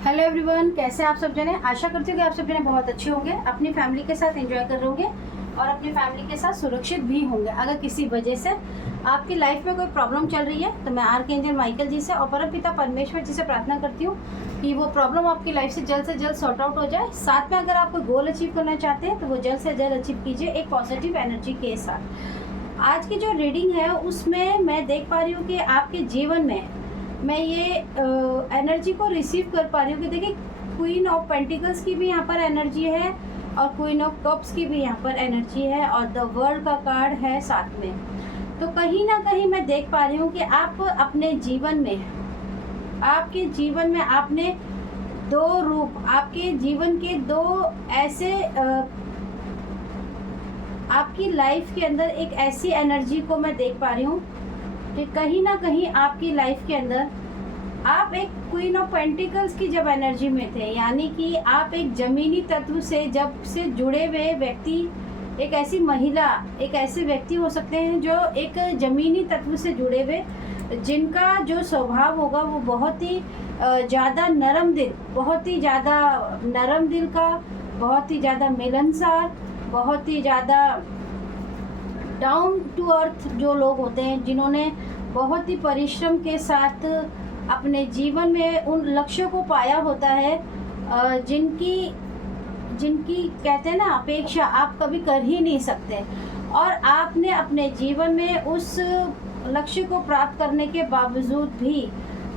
Hello everyone, कैसे आप सब जने। आशा करती हूँ कि आप सब जने बहुत अच्छे होंगे, अपनी फैमिली के साथ एंजॉय कर रहे होंगे और अपनी फैमिली के साथ सुरक्षित भी होंगे। अगर किसी वजह से आपकी लाइफ में कोई प्रॉब्लम चल रही है तो मैं आर्कएंजल माइकल जी से और परमपिता परमेश्वर जी से प्रार्थना करती हूँ कि वो प्रॉब्लम आपकी लाइफ से जल्द सॉर्ट आउट हो जाए। साथ में अगर आप कोई गोल अचीव करना चाहते हैं तो वो जल्द से जल्द अचीव कीजिए एक पॉजिटिव एनर्जी के साथ। आज की जो रीडिंग है उसमें मैं देख पा रही हूँ कि आपके जीवन में मैं ये एनर्जी को रिसीव कर पा रही हूँ कि देखिए, क्वीन ऑफ पेंटिकल्स की भी यहाँ पर एनर्जी है और क्वीन ऑफ कप्स की भी यहाँ पर एनर्जी है और द वर्ल्ड का कार्ड है साथ में। तो कहीं ना कहीं मैं देख पा रही हूँ कि आप अपने जीवन में, आपके जीवन में आपने दो रूप, आपके जीवन के दो ऐसे आपकी लाइफ के अंदर एक ऐसी एनर्जी को मैं देख पा रही हूँ कि कहीं ना कहीं आपकी लाइफ के अंदर आप एक क्वीन ऑफ पेंटिकल्स की जब एनर्जी में थे, यानी कि आप एक जमीनी तत्व से जब से जुड़े हुए व्यक्ति, एक ऐसी महिला, एक ऐसे व्यक्ति हो सकते हैं जो एक जमीनी तत्व से जुड़े हुए, जिनका जो स्वभाव होगा वो बहुत ही ज़्यादा नरम दिल, बहुत ही ज़्यादा नरम दिल का, बहुत ही ज़्यादा मिलनसार, बहुत ही ज़्यादा डाउन टू अर्थ जो लोग होते हैं, जिन्होंने बहुत ही परिश्रम के साथ अपने जीवन में उन लक्ष्यों को पाया होता है जिनकी कहते हैं ना अपेक्षा आप कभी कर ही नहीं सकते, और आपने अपने जीवन में उस लक्ष्य को प्राप्त करने के बावजूद भी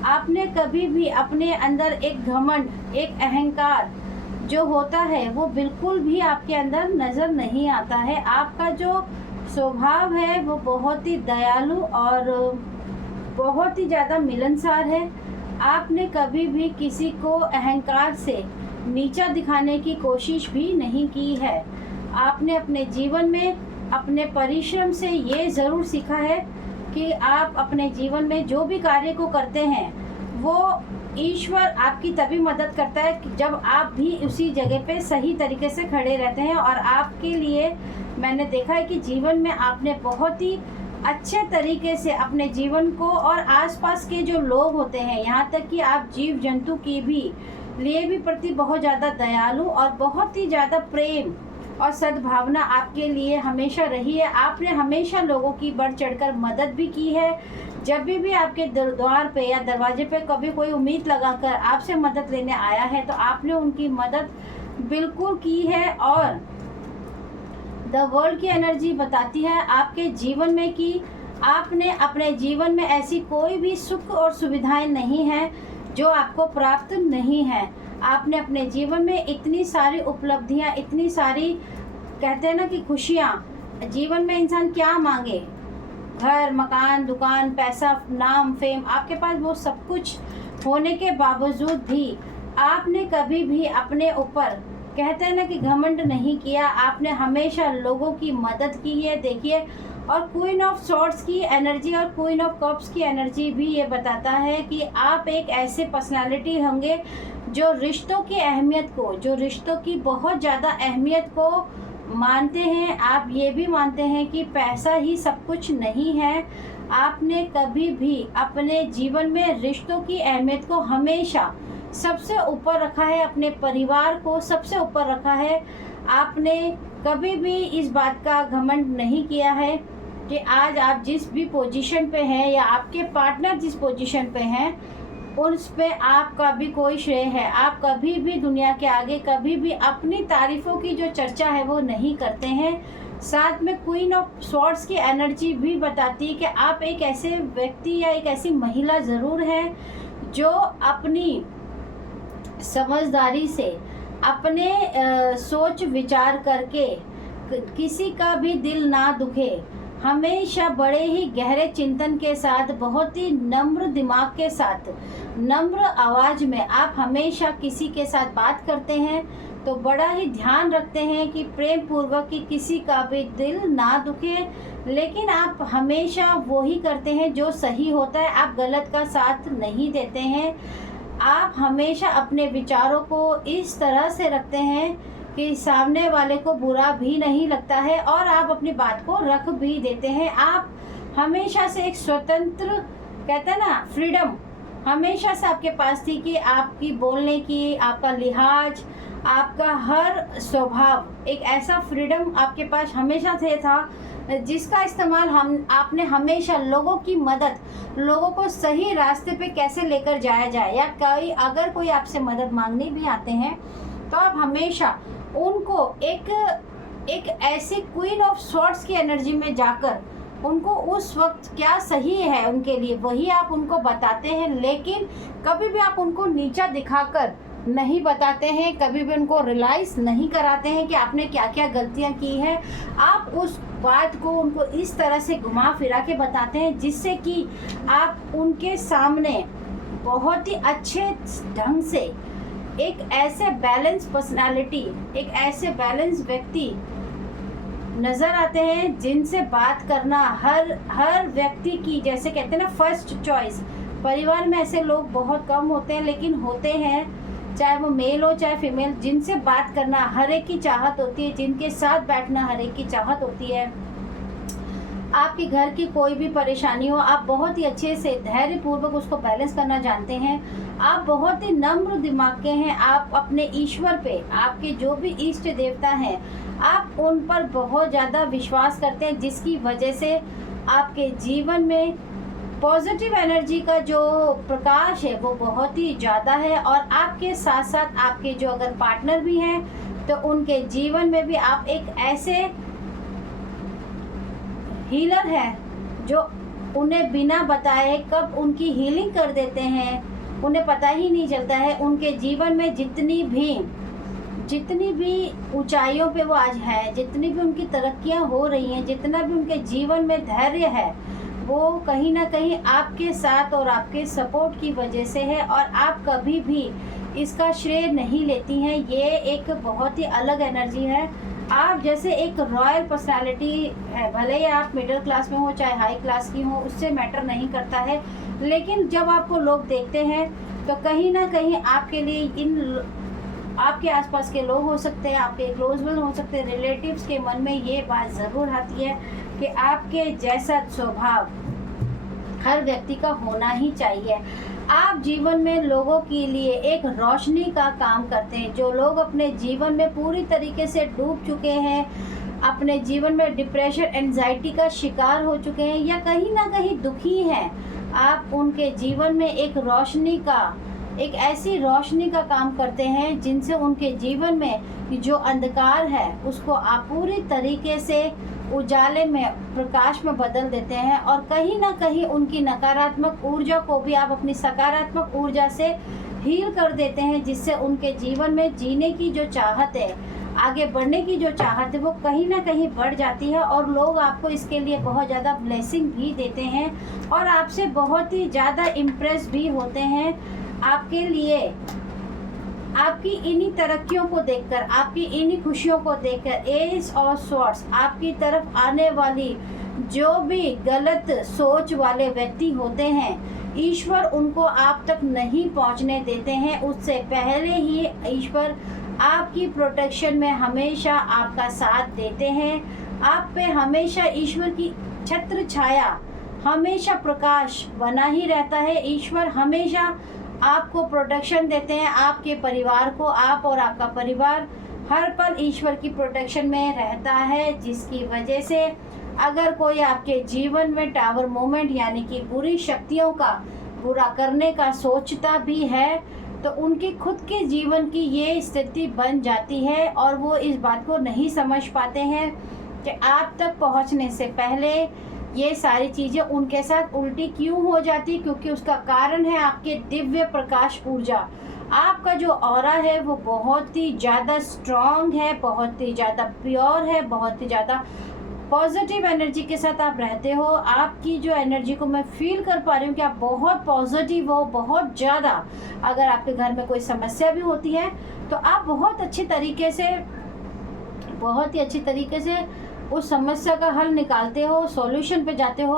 आपने कभी भी अपने अंदर एक घमंड, एक अहंकार जो होता है वो बिल्कुल भी आपके अंदर नज़र नहीं आता है। आपका जो स्वभाव है वो बहुत ही दयालु और बहुत ही ज़्यादा मिलनसार है। आपने कभी भी किसी को अहंकार से नीचा दिखाने की कोशिश भी नहीं की है। आपने अपने जीवन में अपने परिश्रम से ये ज़रूर सीखा है कि आप अपने जीवन में जो भी कार्य को करते हैं वो ईश्वर आपकी तभी मदद करता है कि जब आप भी उसी जगह पे सही तरीके से खड़े रहते हैं। और आपके लिए मैंने देखा है कि जीवन में आपने बहुत ही अच्छे तरीके से अपने जीवन को और आसपास के जो लोग होते हैं, यहाँ तक कि आप जीव जंतु की भी लिए भी प्रति बहुत ज़्यादा दयालु और बहुत ही ज़्यादा प्रेम और सद्भावना आपके लिए हमेशा रही है। आपने हमेशा लोगों की बढ़ चढ़कर मदद भी की है। जब भी आपके द्वार पे या दरवाजे पे कभी कोई उम्मीद लगाकर आपसे मदद लेने आया है तो आपने उनकी मदद बिल्कुल की है। और द वर्ल्ड की एनर्जी बताती है आपके जीवन में कि आपने अपने जीवन में ऐसी कोई भी सुख और सुविधाएं नहीं हैं जो आपको प्राप्त नहीं है। आपने अपने जीवन में इतनी सारी उपलब्धियां, इतनी सारी कहते हैं ना कि खुशियां, जीवन में इंसान क्या मांगे, घर, मकान, दुकान, पैसा, नाम, फेम, आपके पास वो सब कुछ होने के बावजूद भी आपने कभी भी अपने ऊपर कहते हैं ना कि घमंड नहीं किया। आपने हमेशा लोगों की मदद की है। देखिए, और क्वीन ऑफ सॉर्ड्स की एनर्जी और क्वीन ऑफ कप्स की एनर्जी भी ये बताता है कि आप एक ऐसे पर्सनालिटी होंगे जो रिश्तों की अहमियत को, जो रिश्तों की बहुत ज़्यादा अहमियत को मानते हैं। आप ये भी मानते हैं कि पैसा ही सब कुछ नहीं है। आपने कभी भी अपने जीवन में रिश्तों की अहमियत को हमेशा सबसे ऊपर रखा है, अपने परिवार को सबसे ऊपर रखा है। आपने कभी भी इस बात का घमंड नहीं किया है कि आज आप जिस भी पोजीशन पे हैं या आपके पार्टनर जिस पोजीशन पे हैं उस पे आपका भी कोई श्रेय है। आप कभी भी दुनिया के आगे कभी भी अपनी तारीफ़ों की जो चर्चा है वो नहीं करते हैं। साथ में क्वीन ऑफ स्वॉर्ड्स की एनर्जी भी बताती है कि आप एक ऐसे व्यक्ति या एक ऐसी महिला ज़रूर है जो अपनी समझदारी से, अपने सोच विचार करके किसी का भी दिल ना दुखे, हमेशा बड़े ही गहरे चिंतन के साथ, बहुत ही नम्र दिमाग के साथ, नम्र आवाज़ में आप हमेशा किसी के साथ बात करते हैं तो बड़ा ही ध्यान रखते हैं कि प्रेम पूर्वक कि किसी का भी दिल ना दुखे। लेकिन आप हमेशा वो ही करते हैं जो सही होता है, आप गलत का साथ नहीं देते हैं। आप हमेशा अपने विचारों को इस तरह से रखते हैं कि सामने वाले को बुरा भी नहीं लगता है और आप अपनी बात को रख भी देते हैं। आप हमेशा से एक स्वतंत्र, कहते हैं ना फ्रीडम, हमेशा से आपके पास थी कि आपकी बोलने की, आपका लिहाज, आपका हर स्वभाव, एक ऐसा फ्रीडम आपके पास हमेशा से था जिसका इस्तेमाल हम आपने हमेशा लोगों की मदद, लोगों को सही रास्ते पे कैसे लेकर जाया जाए, या अगर कोई आपसे मदद मांगने भी आते हैं तो आप हमेशा उनको एक ऐसी क्वीन ऑफ स्वॉर्ड्स की एनर्जी में जाकर उनको उस वक्त क्या सही है उनके लिए वही आप उनको बताते हैं, लेकिन कभी भी आप उनको नीचा दिखाकर नहीं बताते हैं, कभी भी उनको रियलाइज़ नहीं कराते हैं कि आपने क्या क्या गलतियां की हैं। आप उस बात को उनको इस तरह से घुमा फिरा के बताते हैं जिससे कि आप उनके सामने बहुत ही अच्छे ढंग से एक ऐसे बैलेंस पर्सनालिटी, एक ऐसे बैलेंस व्यक्ति नज़र आते हैं जिनसे बात करना हर व्यक्ति की, जैसे कहते हैं ना, फर्स्ट चॉइस। परिवार में ऐसे लोग बहुत कम होते हैं, लेकिन होते हैं, चाहे वो मेल हो चाहे फीमेल, जिनसे बात करना हर एक की चाहत होती है, जिनके साथ बैठना हर एक की चाहत होती है। आपके घर की कोई भी परेशानी हो, आप बहुत ही अच्छे से धैर्यपूर्वक उसको बैलेंस करना जानते हैं। आप बहुत ही नम्र दिमाग के हैं। आप अपने ईश्वर पे, आपके जो भी इष्ट देवता हैं, आप उन पर बहुत ज़्यादा विश्वास करते हैं, जिसकी वजह से आपके जीवन में पॉजिटिव एनर्जी का जो प्रकाश है वो बहुत ही ज़्यादा है। और आपके साथ साथ आपके जो अगर पार्टनर भी हैं तो उनके जीवन में भी आप एक ऐसे हीलर है जो उन्हें बिना बताए कब उनकी हीलिंग कर देते हैं, उन्हें पता ही नहीं चलता है। उनके जीवन में जितनी भी ऊंचाइयों पे वो आज है, जितनी भी उनकी तरक्कियां हो रही हैं, जितना भी उनके जीवन में धैर्य है, वो कहीं ना कहीं आपके साथ और आपके सपोर्ट की वजह से है। और आप कभी भी इसका श्रेय नहीं लेती हैं। ये एक बहुत ही अलग एनर्जी है। आप जैसे एक रॉयल पर्सनालिटी है, भले ही आप मिडिल क्लास में हो चाहे हाई क्लास की हो, उससे मैटर नहीं करता है। लेकिन जब आपको लोग देखते हैं तो कहीं ना कहीं आपके लिए आपके आसपास के लोग हो सकते हैं, आपके क्लोज वन हो सकते हैं, रिलेटिव्स के मन में ये बात ज़रूर आती है कि आपके जैसा स्वभाव हर व्यक्ति का होना ही चाहिए। आप जीवन में लोगों के लिए एक रोशनी का काम करते हैं। जो लोग अपने जीवन में पूरी तरीके से डूब चुके हैं, अपने जीवन में डिप्रेशन, एंजाइटी का शिकार हो चुके हैं, या कहीं ना कहीं दुखी हैं, आप उनके जीवन में एक ऐसी रोशनी का काम करते हैं जिनसे उनके जीवन में जो अंधकार है उसको आप पूरी तरीके से उजाले में, प्रकाश में बदल देते हैं। और कहीं ना कहीं उनकी नकारात्मक ऊर्जा को भी आप अपनी सकारात्मक ऊर्जा से हील कर देते हैं, जिससे उनके जीवन में जीने की जो चाहत है, आगे बढ़ने की जो चाहत है, वो कहीं ना कहीं बढ़ जाती है। और लोग आपको इसके लिए बहुत ज़्यादा ब्लेसिंग भी देते हैं और आपसे बहुत ही ज़्यादा इम्प्रेस भी होते हैं। आपके लिए आपकी इन्हीं तरक्कियों को देखकर, आपकी इन्हीं खुशियों को देखकर एस और स्वॉर्ड्स, आपकी तरफ आने वाली जो भी गलत सोच वाले व्यक्ति होते हैं, ईश्वर उनको आप तक नहीं पहुंचने देते हैं। उससे पहले ही ईश्वर आपकी प्रोटेक्शन में हमेशा आपका साथ देते हैं। आप पे हमेशा ईश्वर की छत्र छाया, हमेशा प्रकाश बना ही रहता है। ईश्वर हमेशा आपको प्रोटेक्शन देते हैं, आपके परिवार को। आप और आपका परिवार हर पल ईश्वर की प्रोटेक्शन में रहता है, जिसकी वजह से अगर कोई आपके जीवन में टावर मोमेंट यानी कि बुरी शक्तियों का बुरा करने का सोचता भी है तो उनकी खुद के जीवन की ये स्थिति बन जाती है और वो इस बात को नहीं समझ पाते हैं कि आप तक पहुंचने से पहले ये सारी चीज़ें उनके साथ उल्टी क्यों हो जाती, क्योंकि उसका कारण है आपके दिव्य प्रकाश ऊर्जा। आपका जो ऑरा है वो बहुत ही ज़्यादा स्ट्रॉन्ग है, बहुत ही ज़्यादा प्योर है, बहुत ही ज़्यादा पॉजिटिव एनर्जी के साथ आप रहते हो। आपकी जो एनर्जी को मैं फील कर पा रही हूँ कि आप बहुत पॉजिटिव हो, बहुत ज़्यादा। अगर आपके घर में कोई समस्या भी होती है तो आप बहुत ही अच्छी तरीके से उस समस्या का हल निकालते हो, सॉल्यूशन पे जाते हो।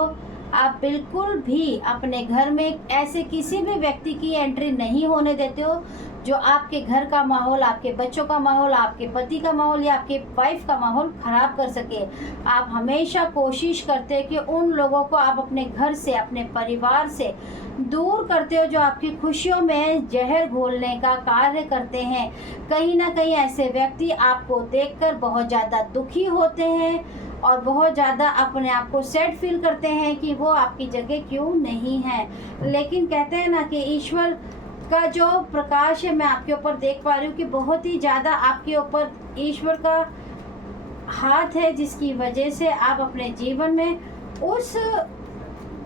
आप बिल्कुल भी अपने घर में ऐसे किसी भी व्यक्ति की एंट्री नहीं होने देते हो जो आपके घर का माहौल, आपके बच्चों का माहौल, आपके पति का माहौल या आपके वाइफ का माहौल ख़राब कर सके। आप हमेशा कोशिश करते हैं कि उन लोगों को आप अपने घर से, अपने परिवार से दूर करते हो जो आपकी खुशियों में जहर घोलने का कार्य करते हैं। कहीं ना कहीं ऐसे व्यक्ति आपको देखकर बहुत ज़्यादा दुखी होते हैं और बहुत ज़्यादा अपने आप को सैड फील करते हैं कि वो आपकी जगह क्यों नहीं है। लेकिन कहते हैं ना कि ईश्वर का जो प्रकाश है मैं आपके ऊपर देख पा रही हूँ कि बहुत ही ज़्यादा आपके ऊपर ईश्वर का हाथ है, जिसकी वजह से आप अपने जीवन में उस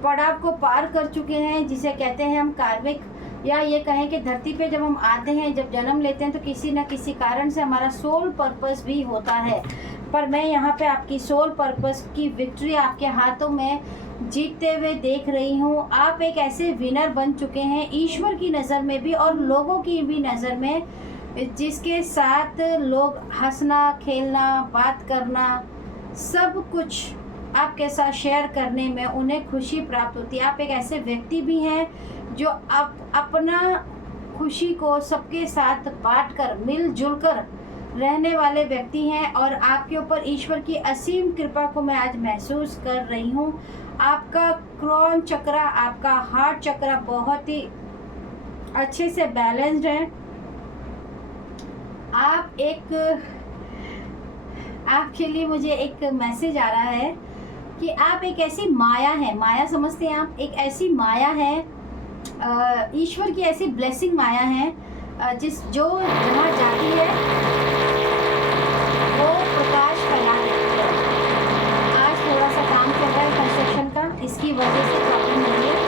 पड़ाव को पार कर चुके हैं जिसे कहते हैं हम कार्मिक, या ये कहें कि धरती पे जब हम आते हैं, जब जन्म लेते हैं तो किसी न किसी कारण से हमारा सोल पर्पस भी होता है। पर मैं यहाँ पे आपकी सोल पर्पस की विक्ट्री आपके हाथों में जीतते हुए देख रही हूँ। आप एक ऐसे विनर बन चुके हैं ईश्वर की नज़र में भी और लोगों की भी नज़र में, जिसके साथ लोग हंसना, खेलना, बात करना, सब कुछ आपके साथ शेयर करने में उन्हें खुशी प्राप्त होती है। आप एक ऐसे व्यक्ति भी हैं जो अपना खुशी को सबके साथ बांटकर, मिलजुल कर रहने वाले व्यक्ति हैं और आपके ऊपर ईश्वर की असीम कृपा को मैं आज महसूस कर रही हूँ। आपका क्रोन चक्र, आपका हार्ट चक्र बहुत ही अच्छे से बैलेंस्ड है। आपके लिए मुझे एक मैसेज आ रहा है कि आप एक ऐसी माया है, माया समझते हैं आप, एक ऐसी माया है, ईश्वर की ऐसी ब्लेसिंग माया है जो जहाँ जाती है वो प्रकाश फैला देती है। आज थोड़ा सा काम चल रहा है कंस्ट्रक्शन का, इसकी वजह से प्रॉब्लम हो रही है।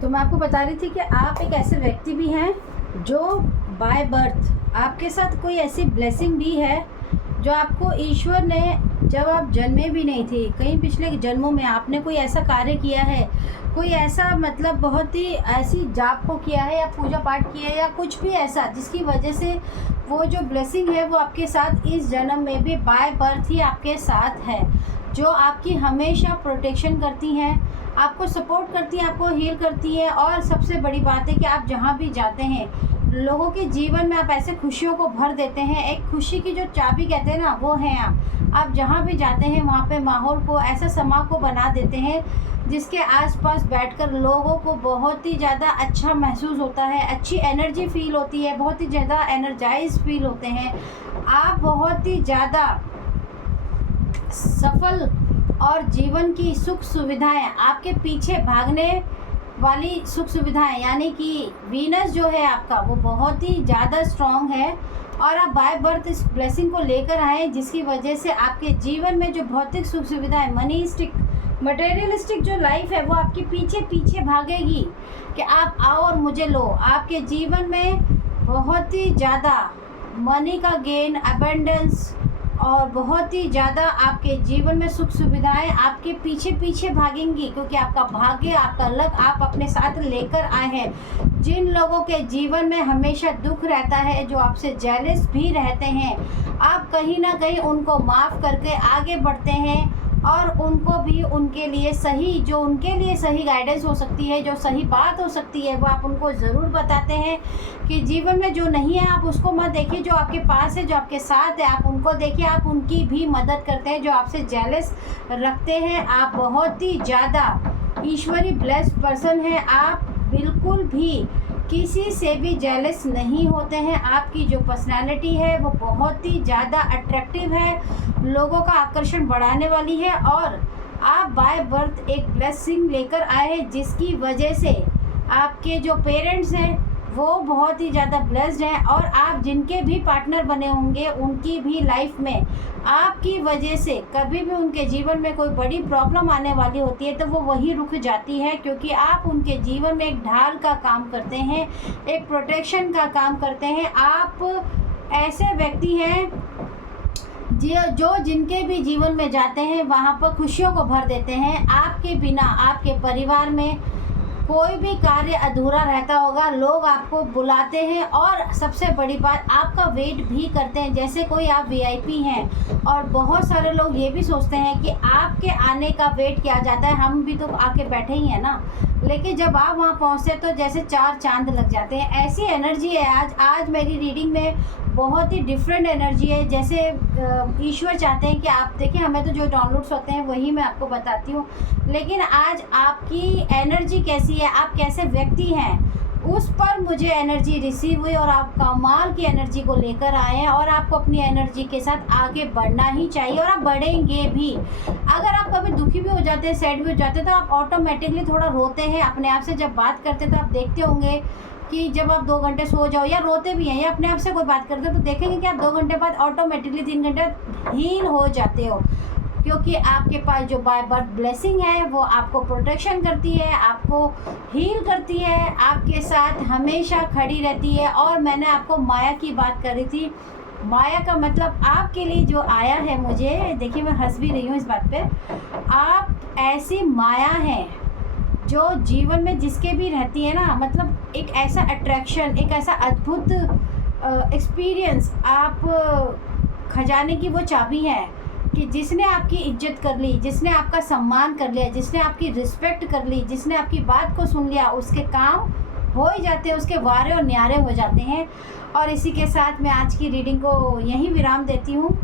तो मैं आपको बता रही थी कि आप एक ऐसे व्यक्ति भी हैं जो बाय बर्थ आपके साथ कोई ऐसी ब्लेसिंग भी है जो आपको ईश्वर ने, जब आप जन्मे भी नहीं थे, कहीं पिछले जन्मों में आपने कोई ऐसा कार्य किया है, कोई ऐसा मतलब बहुत ही ऐसी जाप को किया है या पूजा पाठ किया है या कुछ भी ऐसा, जिसकी वजह से वो जो ब्लेसिंग है वो आपके साथ इस जन्म में भी बाय बर्थ ही आपके साथ है, जो आपकी हमेशा प्रोटेक्शन करती हैं, आपको सपोर्ट करती है, आपको हील करती है। और सबसे बड़ी बात है कि आप जहाँ भी जाते हैं लोगों के जीवन में आप ऐसे खुशियों को भर देते हैं। एक खुशी की जो चाबी कहते हैं ना, वो है आप जहाँ भी जाते हैं वहाँ पे माहौल को, ऐसा समा को बना देते हैं जिसके आसपास बैठकर लोगों को बहुत ही ज़्यादा अच्छा महसूस होता है, अच्छी एनर्जी फील होती है, बहुत ही ज़्यादा एनर्जाइज फील होते हैं। आप बहुत ही ज़्यादा सफल और जीवन की सुख सुविधाएं, आपके पीछे भागने वाली सुख सुविधाएं, यानी कि वीनस जो है आपका वो बहुत ही ज़्यादा स्ट्रॉन्ग है और आप बाय बर्थ इस ब्लेसिंग को लेकर आए, जिसकी वजह से आपके जीवन में जो भौतिक सुख सुविधाएं, मनीस्टिक, मटेरियलिस्टिक जो लाइफ है वो आपके पीछे पीछे भागेगी कि आप आओ और मुझे लो। आपके जीवन में बहुत ही ज़्यादा मनी का गेन, अबेंडेंस और बहुत ही ज़्यादा आपके जीवन में सुख सुविधाएं आपके पीछे पीछे भागेंगी, क्योंकि आपका भाग्य, आपका लक आप अपने साथ लेकर आए हैं। जिन लोगों के जीवन में हमेशा दुख रहता है, जो आपसे जेलस भी रहते हैं, आप कहीं ना कहीं उनको माफ़ करके आगे बढ़ते हैं और उनको भी उनके लिए सही, जो उनके लिए सही गाइडेंस हो सकती है, जो सही बात हो सकती है, वो आप उनको ज़रूर बताते हैं कि जीवन में जो नहीं है आप उसको मत देखिए, जो आपके पास है, जो आपके साथ है, आप उनको देखिए, आप उनकी भी मदद करते हैं, जो आपसे जेलस रखते हैं। आप बहुत ही ज़्यादा ईश्वरी ब्लेस्ड पर्सन हैं। आप बिल्कुल भी किसी से भी जेलस नहीं होते हैं। आपकी जो पर्सनालिटी है वो बहुत ही ज़्यादा अट्रैक्टिव है, लोगों का आकर्षण बढ़ाने वाली है और आप बाय बर्थ एक ब्लेसिंग लेकर आए हैं, जिसकी वजह से आपके जो पेरेंट्स हैं वो बहुत ही ज़्यादा ब्लेस्ड हैं और आप जिनके भी पार्टनर बने होंगे उनकी भी लाइफ में आपकी वजह से कभी भी उनके जीवन में कोई बड़ी प्रॉब्लम आने वाली होती है तो वो वहीं रुक जाती है, क्योंकि आप उनके जीवन में एक ढाल का काम करते हैं, एक प्रोटेक्शन का काम करते हैं। आप ऐसे व्यक्ति हैं जो जिनके भी जीवन में जाते हैं वहाँ पर खुशियों को भर देते हैं। आपके बिना आपके परिवार में कोई भी कार्य अधूरा रहता होगा, लोग आपको बुलाते हैं और सबसे बड़ी बात आपका वेट भी करते हैं। जैसे कोई आप वीआईपी हैं और बहुत सारे लोग ये भी सोचते हैं कि आपके आने का वेट किया जाता है, हम भी तो आके बैठे ही हैं ना, लेकिन जब आप वहाँ पहुँचते तो जैसे 4 चांद लग जाते हैं। ऐसी एनर्जी है आज मेरी रीडिंग में, बहुत ही डिफरेंट एनर्जी है। जैसे ईश्वर चाहते हैं कि आप देखें, हमें तो जो डाउनलोड्स होते हैं वही मैं आपको बताती हूँ, लेकिन आज आपकी एनर्जी कैसी है, आप कैसे व्यक्ति हैं, उस पर मुझे एनर्जी रिसीव हुई और आप कमाल की एनर्जी को लेकर आए हैं और आपको अपनी एनर्जी के साथ आगे बढ़ना ही चाहिए और आप बढ़ेंगे भी। अगर आप कभी दुखी भी हो जाते हैं, सैड भी हो जाते हैं, तो आप ऑटोमेटिकली थोड़ा रोते हैं अपने आप से। जब बात करते तो आप देखते होंगे कि जब आप 2 घंटे सो जाओ या रोते भी हैं या अपने आप से कोई बात करते हो, तो देखेंगे कि आप 2 घंटे बाद ऑटोमेटिकली 3 घंटे हील हो जाते हो, क्योंकि आपके पास जो बाय बर्थ ब्लेसिंग है वो आपको प्रोटेक्शन करती है, आपको हील करती है, आपके साथ हमेशा खड़ी रहती है। और मैंने आपको माया की बात करी थी, माया का मतलब आपके लिए जो आया है, मुझे देखिए मैं हंस भी रही हूँ इस बात पे, आप ऐसी माया हैं जो जीवन में जिसके भी रहती है ना, मतलब एक ऐसा अट्रैक्शन, एक ऐसा अद्भुत एक्सपीरियंस, आप खजाने की वो चाबी है कि जिसने आपकी इज्जत कर ली, जिसने आपका सम्मान कर लिया, जिसने आपकी रिस्पेक्ट कर ली, जिसने आपकी बात को सुन लिया, उसके काम हो ही जाते हैं, उसके वारे और न्यारे हो जाते हैं। और इसी के साथ मैं आज की रीडिंग को यहीं विराम देती हूँ।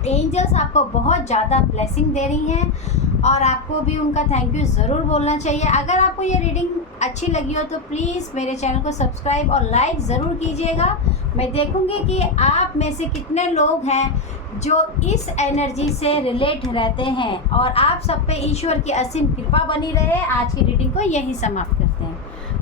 एंजल्स आपको बहुत ज़्यादा ब्लेसिंग दे रही हैं और आपको भी उनका थैंक यू ज़रूर बोलना चाहिए। अगर आपको ये रीडिंग अच्छी लगी हो तो प्लीज़ मेरे चैनल को सब्सक्राइब और लाइक ज़रूर कीजिएगा। मैं देखूंगी कि आप में से कितने लोग हैं जो इस एनर्जी से रिलेट रहते हैं, और आप सब पे ईश्वर की असीम कृपा बनी रहे। आज की रीडिंग को यहीं समाप्त करते हैं।